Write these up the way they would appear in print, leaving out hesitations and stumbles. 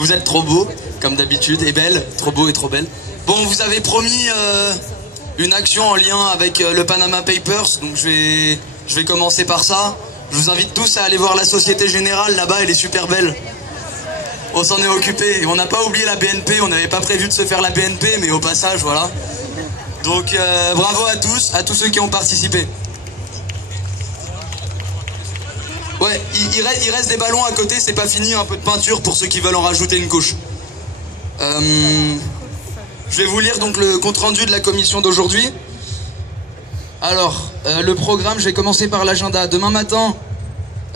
Vous êtes trop beaux, comme d'habitude, et belles, trop beaux et trop belles. Bon, on vous avait promis une action en lien avec le Panama Papers, donc je vais commencer par ça. Je vous invite tous à aller voir la Société Générale, là-bas, elle est super belle. On s'en est occupé, et on n'a pas oublié la BNP, on n'avait pas prévu de se faire la BNP, mais au passage, voilà. Donc bravo à tous ceux qui ont participé. Ouais, il reste des ballons à côté, c'est pas fini, un peu de peinture pour ceux qui veulent en rajouter une couche. Je vais vous lire donc le compte-rendu de la commission d'aujourd'hui. Alors, le programme, je vais commencer par l'agenda. Demain matin,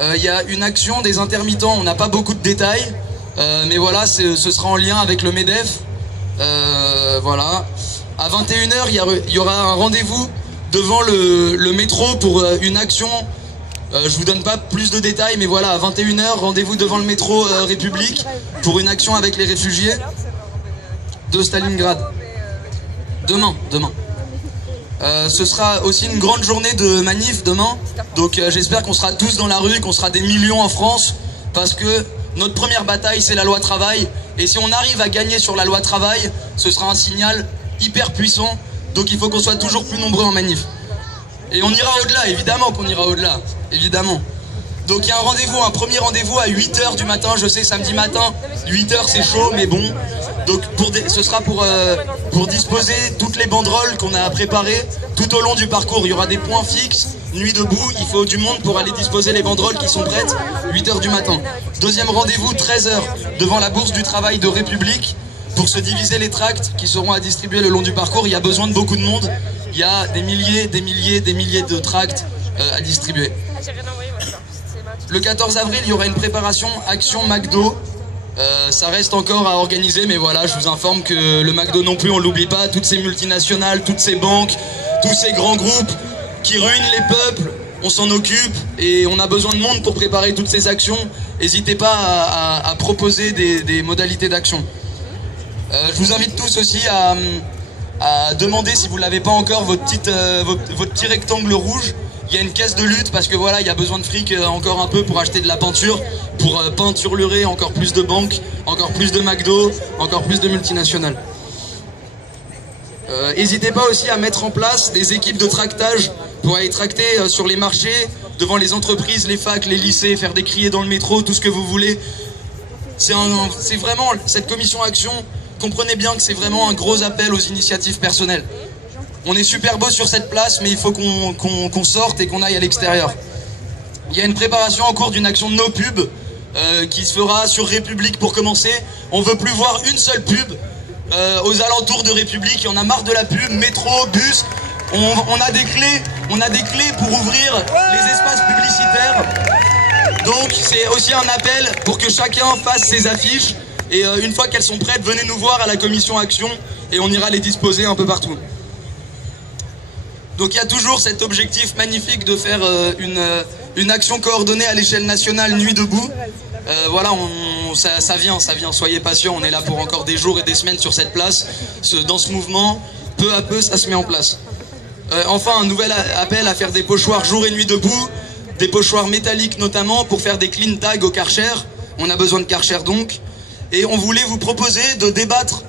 il y a une action des intermittents, on n'a pas beaucoup de détails, mais voilà, ce sera en lien avec le MEDEF. Voilà. À 21h, il y aura un rendez-vous devant le métro pour une action. Je vous donne pas plus de détails, mais voilà, à 21h, rendez-vous devant le métro République pour une action avec les réfugiés de Stalingrad. Demain. Ce sera aussi une grande journée de manif demain, donc j'espère qu'on sera tous dans la rue, qu'on sera des millions en France, parce que notre première bataille, c'est la loi travail, et si on arrive à gagner sur la loi travail, ce sera un signal hyper puissant, donc il faut qu'on soit toujours plus nombreux en manif. Et on ira au-delà, évidemment qu'on ira au-delà, évidemment. Donc il y a un premier rendez-vous à 8h du matin, je sais, samedi matin, 8h c'est chaud, mais bon. Donc ce sera pour disposer toutes les banderoles qu'on a préparées tout au long du parcours. Il y aura des points fixes, nuit debout, il faut du monde pour aller disposer les banderoles qui sont prêtes, 8h du matin. Deuxième rendez-vous, 13h, devant la Bourse du Travail de République, pour se diviser les tracts qui seront à distribuer le long du parcours. Il y a besoin de beaucoup de monde, il y a des milliers de tracts à distribuer. Le 14 avril, il y aura une préparation Action McDo. Ça reste encore à organiser, mais voilà, je vous informe que le McDo non plus, on l'oublie pas, toutes ces multinationales, toutes ces banques, tous ces grands groupes qui ruinent les peuples, on s'en occupe et on a besoin de monde pour préparer toutes ces actions. N'hésitez pas à proposer des modalités d'action. Je vous invite tous aussi à demander, si vous ne l'avez pas encore, votre petit rectangle rouge. Il y a une caisse de lutte parce que voilà, il y a besoin de fric encore un peu pour acheter de la peinture, pour peinturer encore plus de banques, encore plus de McDo, encore plus de multinationales. N'hésitez pas aussi à mettre en place des équipes de tractage pour aller tracter sur les marchés, devant les entreprises, les facs, les lycées, faire des criers dans le métro, tout ce que vous voulez. C'est vraiment, cette commission action, comprenez bien que c'est vraiment un gros appel aux initiatives personnelles. On est super beau sur cette place, mais il faut qu'on sorte et qu'on aille à l'extérieur. Il y a une préparation en cours d'une action de no pub qui se fera sur République pour commencer. On veut plus voir une seule pub aux alentours de République. Il y en a marre de la pub, métro, bus. On a des clés pour ouvrir les espaces publicitaires. Donc c'est aussi un appel pour que chacun fasse ses affiches. Et une fois qu'elles sont prêtes, venez nous voir à la commission action et on ira les disposer un peu partout. Donc il y a toujours cet objectif magnifique de faire une action coordonnée à l'échelle nationale, nuit debout. Voilà, ça vient, soyez patients, on est là pour encore des jours et des semaines sur cette place. Dans ce mouvement, peu à peu, ça se met en place. Enfin, un nouvel appel à faire des pochoirs jour et nuit debout, des pochoirs métalliques notamment, pour faire des clean tags au Karcher. On a besoin de Karcher donc. Et on voulait vous proposer de débattre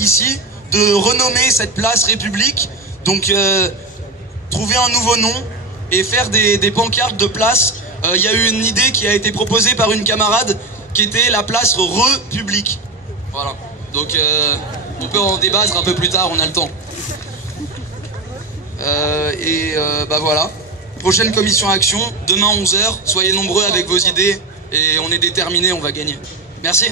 ici, de renommer cette place République. Donc trouver un nouveau nom et faire des pancartes de place. Il y a eu une idée qui a été proposée par une camarade qui était la place Republique. Voilà. Donc on peut en débattre un peu plus tard, on a le temps. Bah voilà. Prochaine commission action, demain 11h. Soyez nombreux avec vos idées et on est déterminés, on va gagner. Merci.